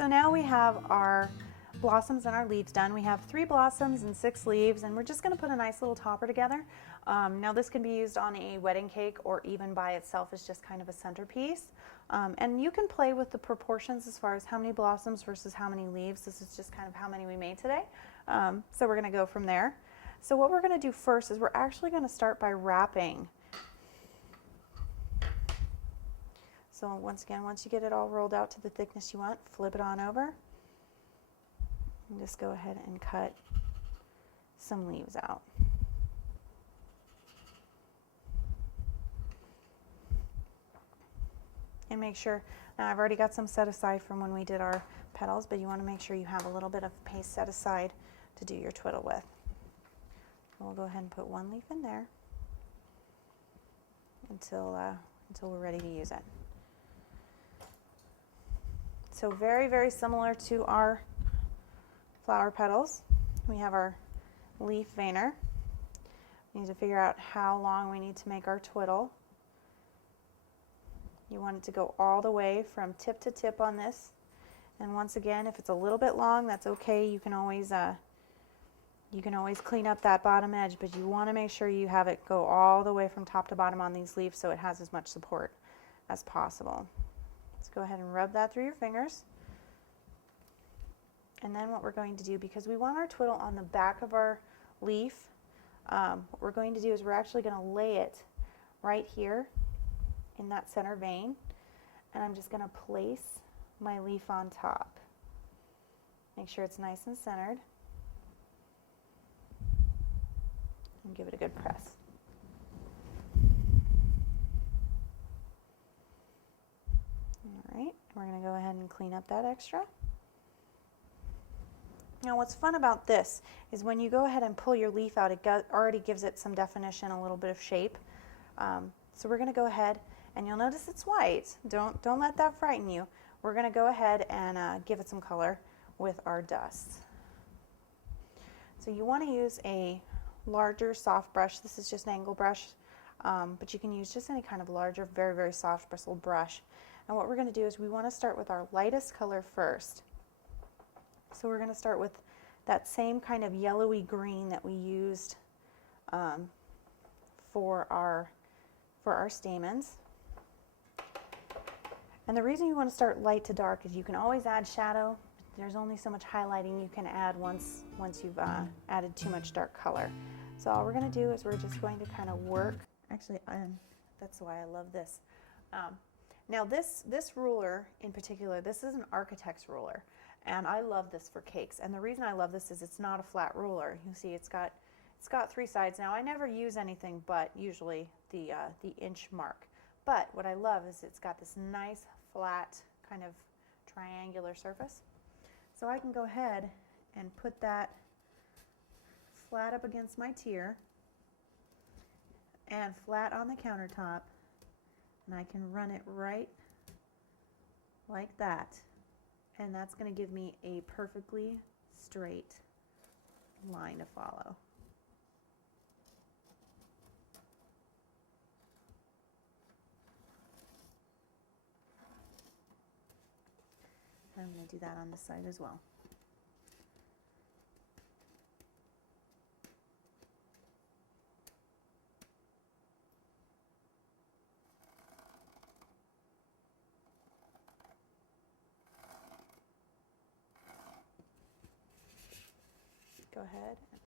So now we have our blossoms and our leaves done. We have 3 blossoms and 6 leaves, and we're just going to put a nice little topper together. Now this can be used on a wedding cake or even by itself as just kind of a centerpiece. And you can play with the proportions as far as how many blossoms versus how many leaves. This is just kind of how many we made today. So we're going to go from there. So what we're going to do first is we're actually going to start by wrapping. So once again, once you get it all rolled out to the thickness you want, flip it on over. And just go ahead and cut some leaves out. And make sure, now I've already got some set aside from when we did our petals, but you want to make sure you have a little bit of paste set aside to do your twiddle with. We'll go ahead and put 1 leaf in there until we're ready to use it. So very, very similar to our flower petals. We have our leaf veiner. We need to figure out how long we need to make our twiddle. You want it to go all the way from tip to tip on this. And once again, if it's a little bit long, that's okay. You can always clean up that bottom edge, but you want to make sure you have it go all the way from top to bottom on these leaves so it has as much support as possible. Let's go ahead and rub that through your fingers. And then what we're going to do, because we want our twiddle on the back of our leaf, what we're going to do is we're actually going to lay it right here in that center vein, and I'm just going to place my leaf on top. Make sure it's nice and centered, and give it a good press. All right, we're going to go ahead and clean up that extra. Now what's fun about this is when you go ahead and pull your leaf out, it already gives it some definition, a little bit of shape. So we're going to go ahead, and you'll notice it's white. Don't let that frighten you. We're going to go ahead and give it some color with our dust. So you want to use a larger soft brush. This is just an angle brush, but you can use just any kind of larger, very, very soft bristled brush. And what we're going to do is we want to start with our lightest color first. So we're going to start with that same kind of yellowy green that we used for our stamens. And the reason you want to start light to dark is you can always add shadow. There's only so much highlighting you can add once you've added too much dark color. So all we're going to do is we're just going to kind of work. Actually, that's why I love this. Now this ruler in particular, this is an architect's ruler, and I love this for cakes. And the reason I love this is it's not a flat ruler. You see, it's got 3 sides. Now I never use anything but usually the inch mark. But what I love is it's got this nice flat kind of triangular surface. So I can go ahead and put that flat up against my tier and flat on the countertop, and I can run it right like that, and that's going to give me a perfectly straight line to follow. I'm going to do that on this side as well. Go ahead and